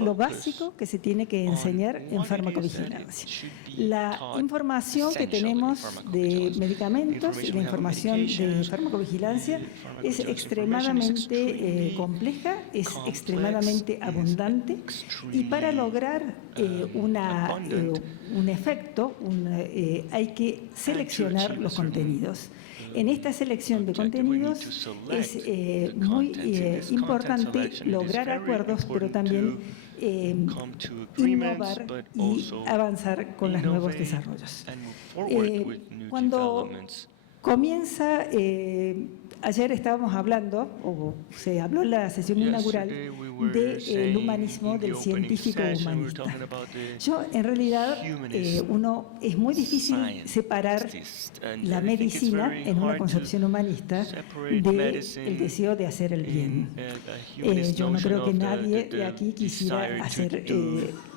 lo básico que se tiene que enseñar en farmacovigilancia. La información que tenemos de medicamentos y la información de farmacovigilancia es extremadamente compleja, es extremadamente abundante, y para lograr un efecto hay que seleccionar los contenidos. En esta selección de contenidos es muy importante lograr acuerdos, pero también innovar y avanzar con los nuevos desarrollos. Cuando comienza, ayer estábamos hablando, o se habló en la sesión inaugural, del humanismo, del científico humanista. Yo, en realidad, es muy difícil separar la medicina en una concepción humanista del deseo de hacer el bien. Yo no creo que nadie de aquí quisiera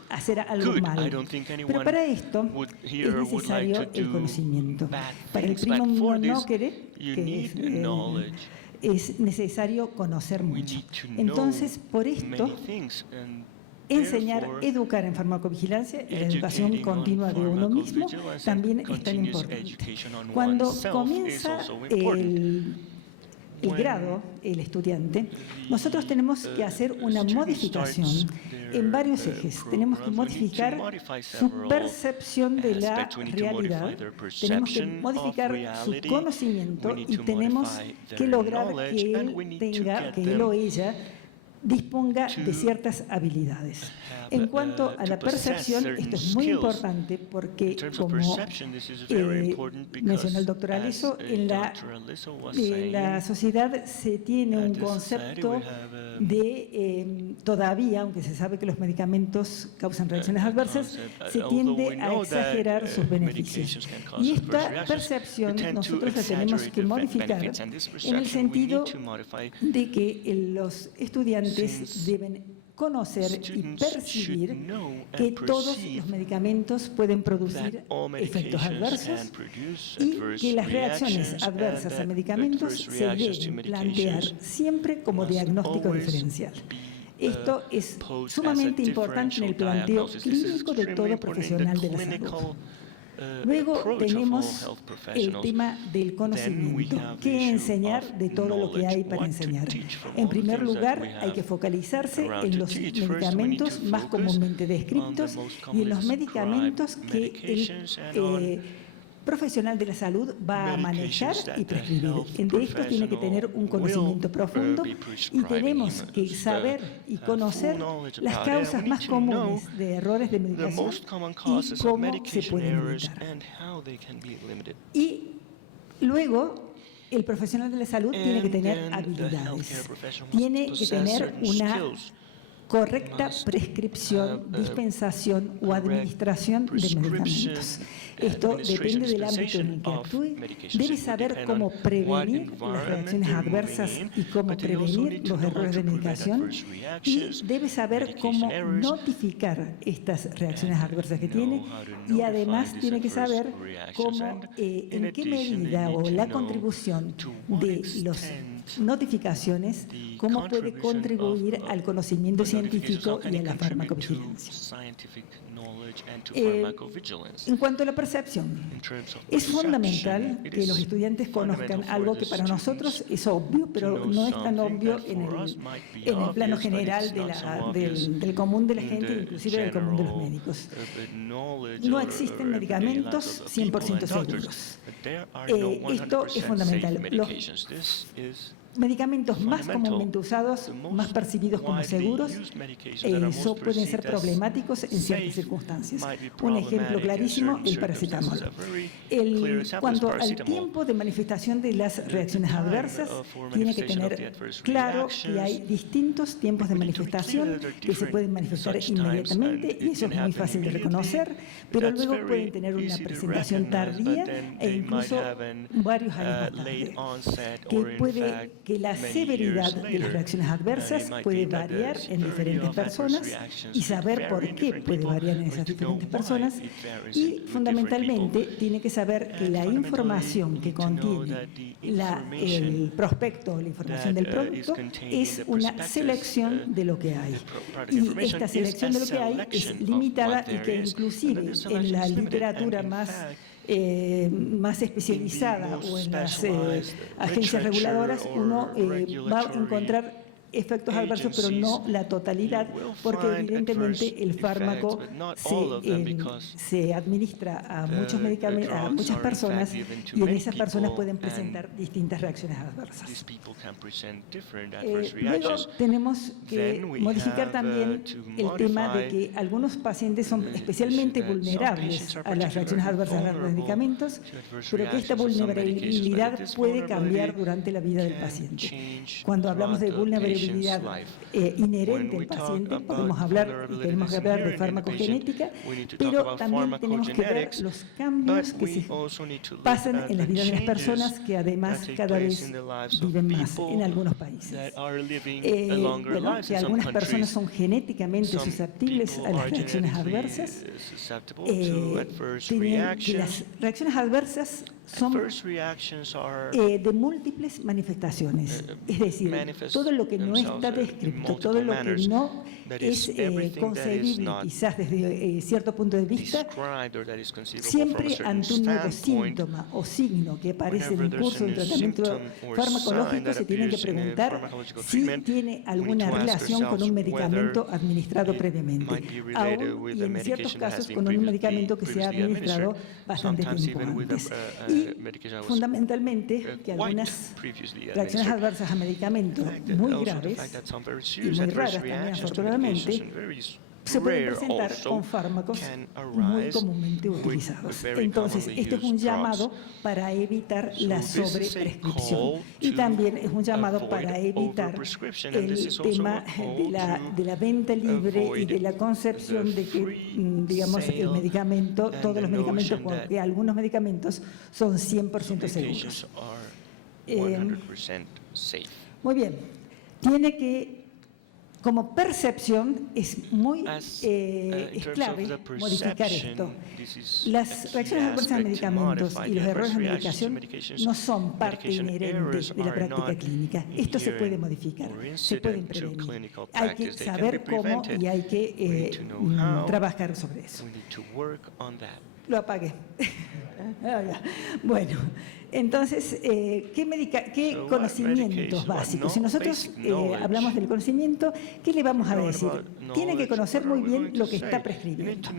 hacer algo malo. Pero para esto es necesario el conocimiento. Para el primo nocere, es necesario conocer mucho. Entonces, por esto, enseñar, educar en farmacovigilancia y la educación continua de uno mismo también es tan importante. Cuando comienza el grado, el estudiante, nosotros tenemos que hacer una modificación en varios ejes. Tenemos que modificar su percepción de la realidad, tenemos que modificar su conocimiento y tenemos que lograr que él o ella disponga de ciertas habilidades. En cuanto a la percepción, esto es muy importante porque, como mencionó el doctor Aliso, en la sociedad se tiene un concepto de, todavía, aunque se sabe que los medicamentos causan reacciones adversas, se tiende a exagerar sus beneficios. Y esta percepción nosotros la tenemos que modificar en el sentido de que los estudiantes deben conocer y percibir que todos los medicamentos pueden producir efectos adversos y que las reacciones adversas a medicamentos se deben plantear siempre como diagnóstico diferencial. Esto es sumamente importante en el planteo clínico de todo profesional de la salud. Luego tenemos el tema del conocimiento. ¿Qué enseñar de todo lo que hay para enseñar? En primer lugar, hay que focalizarse en los medicamentos más comúnmente descritos y en los medicamentos que el profesional de la salud va a manejar y prescribir. De esto tiene que tener un conocimiento profundo y tenemos que saber y conocer las causas más comunes de errores de medicación y cómo se pueden evitar. Y luego, el profesional de la salud tiene que tener habilidades, tiene que tener una correcta prescripción, dispensación o administración de medicamentos. Esto depende del ámbito en el que actúe. Debe saber cómo prevenir las reacciones adversas y cómo prevenir los errores de medicación, y debe saber cómo notificar estas reacciones adversas que tiene, y además tiene que saber cómo, en qué medida o la contribución de las notificaciones, cómo puede contribuir al conocimiento científico y a la farmacovigilancia. En cuanto a la percepción, es fundamental que los estudiantes conozcan algo que para nosotros es obvio, pero no es tan obvio en el plano general del común de la gente, inclusive del común de los médicos. No existen medicamentos 100% seguros. Esto es fundamental. Los medicamentos más comúnmente usados, más percibidos como seguros, pueden ser problemáticos en ciertas circunstancias. Un ejemplo clarísimo, el paracetamol. Cuanto al tiempo de manifestación de las reacciones adversas, tiene que tener claro que hay distintos tiempos de manifestación que se pueden manifestar inmediatamente, y eso es muy fácil de reconocer, pero luego pueden tener una presentación tardía e incluso varios años más tarde, que puede que la severidad de las reacciones adversas puede variar en diferentes personas y saber por qué puede variar en esas diferentes personas. Y fundamentalmente tiene que saber que la información que contiene el prospecto, la información del producto, es una selección de lo que hay. Y esta selección de lo que hay es limitada y que inclusive en la literatura más especializada o en las agencias reguladoras uno va a encontrar efectos adversos, pero no la totalidad, porque evidentemente el fármaco se administra a muchos medicamentos, a muchas personas, y en esas personas pueden presentar distintas reacciones adversas. Luego tenemos que modificar también el tema de que algunos pacientes son especialmente vulnerables a las reacciones adversas de los medicamentos, pero que esta vulnerabilidad puede cambiar durante la vida del paciente. Cuando hablamos de vulnerabilidad inherente al paciente, tenemos que hablar de farmacogenética, pero también tenemos que ver los cambios que se pasan en las vidas de las personas, que además cada vez viven más en algunos países. Que algunas personas son genéticamente susceptibles a las reacciones adversas, que las reacciones adversas son de múltiples manifestaciones, es decir, todo lo que no está descrito, todo lo que no es concebible quizás desde cierto punto de vista, siempre ante un nuevo síntoma o signo que aparece en el curso de un tratamiento farmacológico se tiene que preguntar si tiene alguna relación con un medicamento administrado previamente, aún y en ciertos casos con un medicamento que se ha administrado bastante tiempo antes. Y fundamentalmente que algunas reacciones adversas a medicamentos muy graves y muy raras también, afortunadamente, se pueden presentar con fármacos muy comúnmente utilizados. Entonces, esto es un llamado para evitar la sobreprescripción y también es un llamado para evitar el tema de la venta libre y de la concepción de que, digamos, el medicamento, todos los medicamentos, porque algunos medicamentos son 100% seguros. Muy bien, tiene que, como percepción, es muy es clave modificar esto. Las reacciones adversas a medicamentos y los errores de medicación no son parte inherente de la práctica clínica. Esto se puede modificar, se pueden prevenir. Hay que saber cómo y hay que trabajar sobre eso. Lo apagué. Bueno, entonces, ¿qué conocimientos básicos? Si nosotros hablamos del conocimiento, ¿qué le vamos a decir? Tiene que conocer muy bien lo que está prescribiendo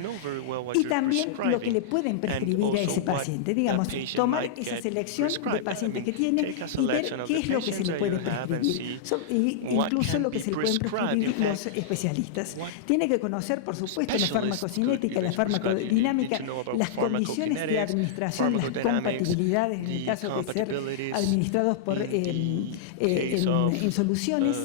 y también lo que le pueden prescribir a ese paciente. Digamos, tomar esa selección de pacientes que tiene y ver qué es lo que se le puede prescribir, incluso lo que se le pueden prescribir los especialistas. Tiene que conocer, por supuesto, la farmacocinética, la farmacodinámica, las condiciones de administración, las compatibilidades, en el caso de ser administrados en soluciones,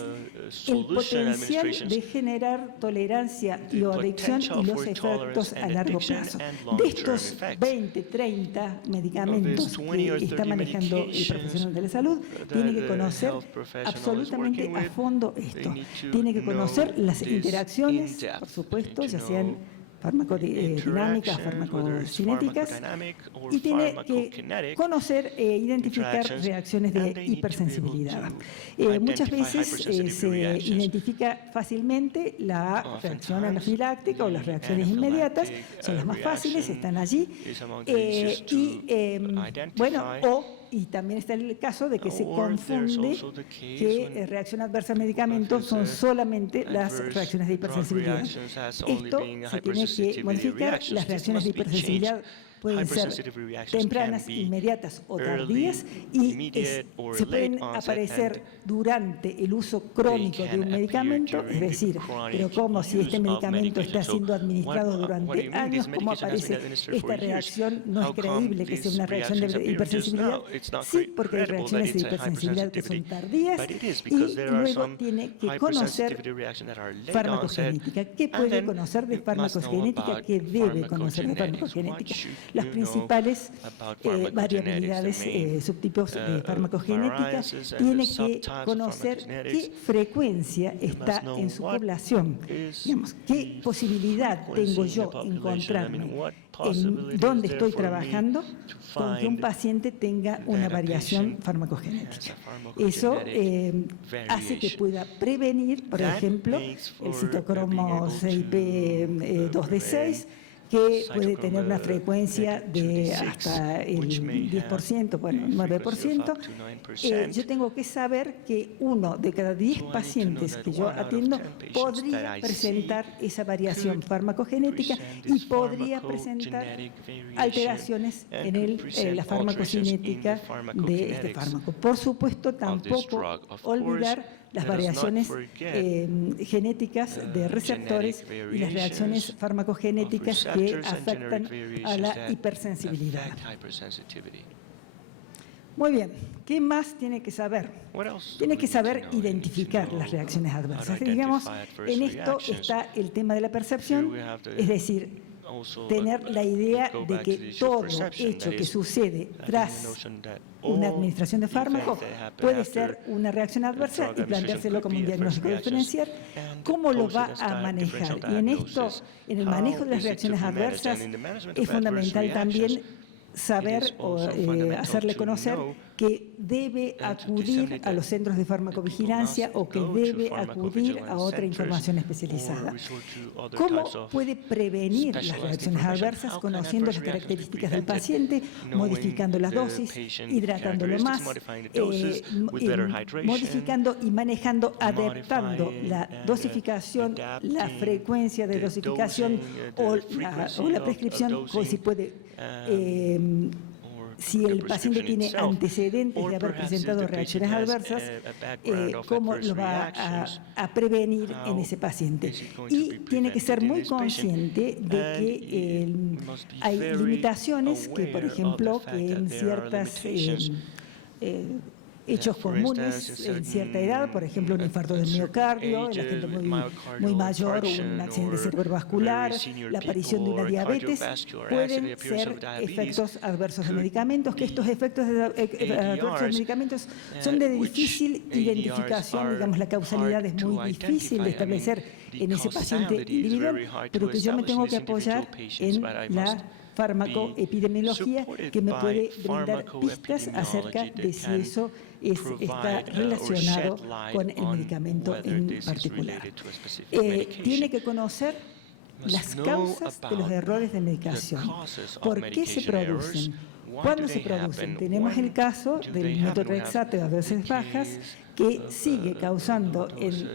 el potencial de generar tolerancia y o adicción y los efectos a largo plazo. De estos 20, 30 medicamentos que está manejando el profesional de la salud, tiene que conocer absolutamente a fondo esto. Tiene que conocer las interacciones, por supuesto, ya sean farmacodinámicas, farmacocinéticas, y tiene que conocer e identificar reacciones de hipersensibilidad. Muchas veces se identifica fácilmente la reacción anafiláctica o las reacciones inmediatas, son las más fáciles, están allí, y también está el caso de que se confunde que reacción adversa a medicamentos son solamente las reacciones de hipersensibilidad. Esto se tiene que modificar. Las reacciones de hipersensibilidad pueden ser tempranas, inmediatas o tardías y se pueden aparecer durante el uso crónico de un medicamento, es decir, pero como si este medicamento está siendo administrado durante años, ¿cómo aparece esta reacción? No es creíble que sea una reacción de hipersensibilidad. Sí, porque hay reacciones de hipersensibilidad que son tardías y luego tiene que conocer farmacogenética. ¿Qué puede conocer de farmacogenética? ¿Qué debe conocer de farmacogenética? las principales variabilidades, subtipos de farmacogenética, tiene que conocer qué frecuencia está en su población, digamos, qué posibilidad tengo yo encontrarme en dónde estoy trabajando con que un paciente tenga una variación farmacogenética. Eso hace que pueda prevenir, por ejemplo, el citocromo CIP2D6, que puede tener una frecuencia de hasta el 10%, bueno, 9%. Yo tengo que saber que 1 de cada 10 pacientes que yo atiendo podría presentar esa variación farmacogenética y podría presentar alteraciones en la farmacocinética de este fármaco. Por supuesto, tampoco olvidar las variaciones genéticas de receptores y las reacciones farmacogenéticas que afectan a la hipersensibilidad. Muy bien, ¿qué más tiene que saber? Tiene que saber identificar las reacciones adversas. Digamos, en esto está el tema de la percepción, es decir, tener la idea de que todo hecho que sucede tras una administración de fármaco puede ser una reacción adversa y planteárselo como un diagnóstico diferencial. ¿Cómo lo va a manejar? Y en esto, en el manejo de las reacciones adversas, es fundamental también saber o hacerle conocer que debe acudir a los centros de farmacovigilancia o que debe acudir a otra información especializada. ¿Cómo puede prevenir las reacciones adversas? Conociendo las características del paciente, modificando las dosis, hidratándolo más, modificando y manejando, adaptando la dosificación, la frecuencia de dosificación o la prescripción, o si puede si el paciente tiene antecedentes de haber presentado reacciones adversas, cómo lo va a prevenir en ese paciente. Y tiene que ser muy consciente de que hay limitaciones que, por ejemplo, que en ciertas hechos comunes en cierta edad, por ejemplo, un infarto del miocardio, el agente muy mayor, un accidente cerebrovascular, la aparición de una diabetes, pueden ser efectos adversos de medicamentos, que estos efectos adversos de medicamentos son de difícil identificación, digamos, la causalidad es muy difícil de establecer en ese paciente individual, pero que yo me tengo que apoyar en la farmacoepidemiología que me puede brindar pistas acerca de si eso está relacionado con el medicamento en particular. Tiene que conocer las causas de los errores de medicación. ¿Por qué se producen? ¿Cuándo se producen? Tenemos el caso del metotrexato a dosis bajas que sigue causando en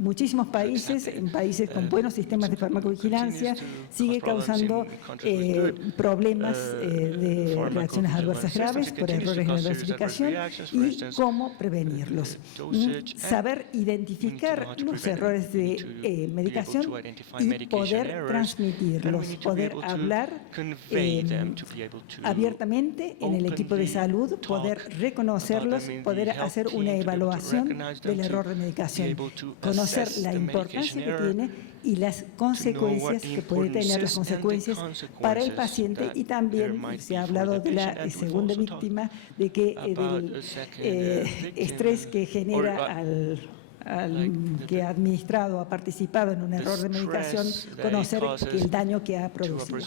muchísimos países, en países con buenos sistemas de farmacovigilancia, sigue causando problemas de reacciones adversas graves por errores en la dosificación y cómo prevenirlos. Saber identificar los errores de medicación y poder transmitirlos, poder hablar abiertamente en el equipo de salud, poder reconocerlos, poder hacer una evaluación del error de medicación, conocer la importancia que tiene y las consecuencias que puede tener, las consecuencias para el paciente, y también se ha hablado de la segunda víctima, de que del estrés que genera al que ha administrado, ha participado en un error de medicación, conocer el daño que ha producido.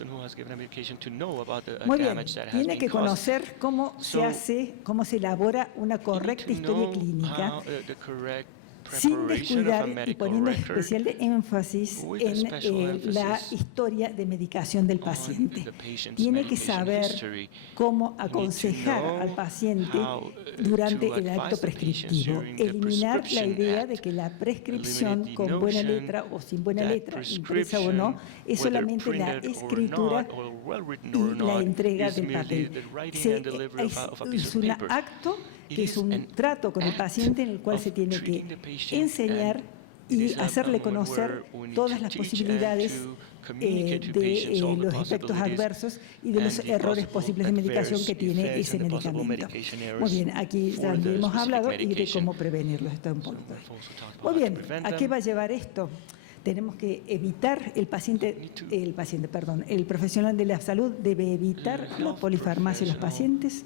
Muy bien, tiene que conocer cómo se hace, cómo se elabora una correcta historia clínica, sin descuidar y poniendo especial énfasis en la historia de medicación del paciente. Tiene que saber cómo aconsejar al paciente durante el acto prescriptivo. Eliminar la idea de que la prescripción con buena letra o sin buena letra, impresa o no, es solamente la escritura y la entrega del papel. Es un acto que es un trato con el paciente en el cual se tiene que enseñar y hacerle conocer todas las posibilidades de los efectos adversos y de los errores posibles de medicación que tiene ese medicamento. Muy bien, aquí también hemos hablado y de cómo prevenirlos. Está un poco. Muy bien, ¿a qué va a llevar esto? Tenemos que evitar, el profesional de la salud debe evitar la polifarmacia en los pacientes,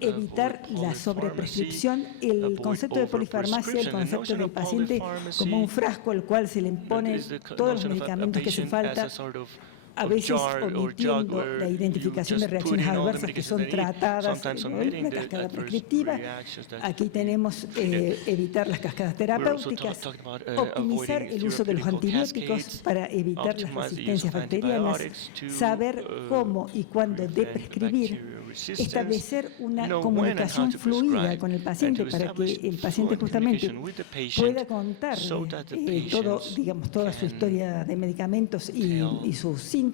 evitar la sobreprescripción, el concepto de polifarmacia, el concepto del paciente como un frasco al cual se le imponen todos los medicamentos que hacen falta, a veces omitiendo la identificación de reacciones adversas que son tratadas en una cascada prescriptiva. Aquí tenemos evitar las cascadas terapéuticas, optimizar el uso de los antibióticos para evitar las resistencias bacterianas, saber cómo y cuándo de prescribir, establecer una comunicación fluida con el paciente para que el paciente justamente pueda contar toda su historia de medicamentos y sus síntomas,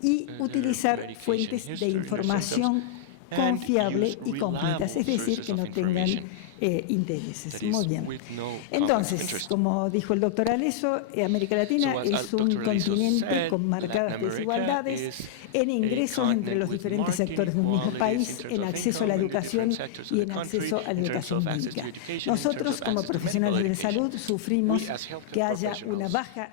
y utilizar fuentes de información confiable y completas, es decir, que no tengan intereses. Muy bien. Entonces, como dijo el doctor Aleso, América Latina es un continente con marcadas desigualdades en ingresos entre los diferentes sectores de un mismo país, en acceso a la educación y en acceso a la educación médica. Nosotros, como profesionales de salud, sufrimos que haya una baja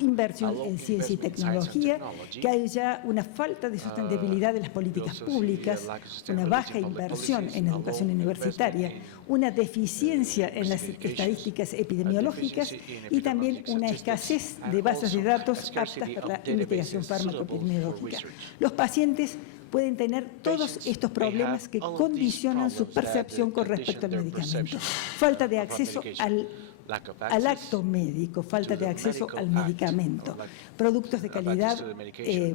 inversión en ciencia y tecnología, que haya una falta de sustentabilidad de las políticas públicas, una baja inversión en educación universitaria, una deficiencia en las estadísticas epidemiológicas y también una escasez de bases de datos aptas para la investigación fármaco-epidemiológica. Los pacientes pueden tener todos estos problemas que condicionan su percepción con respecto al medicamento. Falta de acceso al acto médico, falta de acceso al medicamento, productos de calidad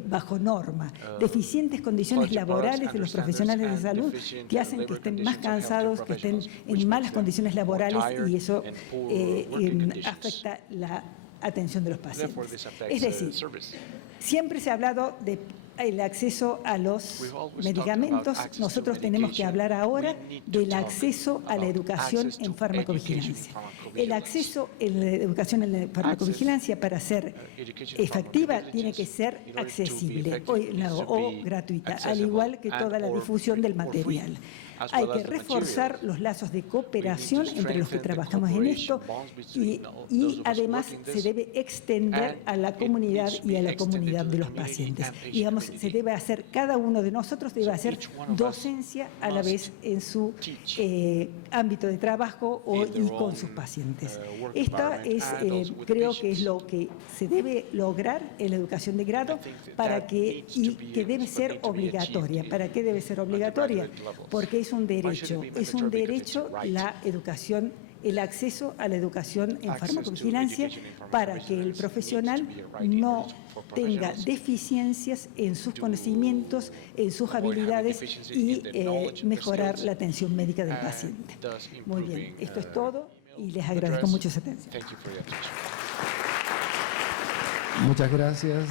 bajo norma, deficientes condiciones laborales de los profesionales de salud que hacen que estén más cansados, que estén en malas condiciones laborales, y eso afecta la atención de los pacientes. Es decir, siempre se ha hablado de el acceso a los medicamentos. Nosotros tenemos que hablar ahora del acceso a la educación en farmacovigilancia. El acceso en la educación en la farmacovigilancia, para ser efectiva, tiene que ser accesible o gratuita, al igual que toda la difusión del material. Hay que reforzar los lazos de cooperación entre los que trabajamos en esto, y además se debe extender a la comunidad y a la comunidad de los pacientes. Digamos, se debe hacer, cada uno de nosotros debe hacer docencia a la vez en su ámbito de trabajo y con sus pacientes. Esta es, creo que es lo que se debe lograr en la educación de grado y que debe ser obligatoria. ¿Para qué debe ser obligatoria? Porque es un derecho la educación, el acceso a la educación en farmacovigilancia, para que el profesional no tenga deficiencias en sus conocimientos, en sus habilidades, y mejorar la atención médica del paciente. Muy bien, esto es todo y les agradezco mucho su atención. Muchas gracias.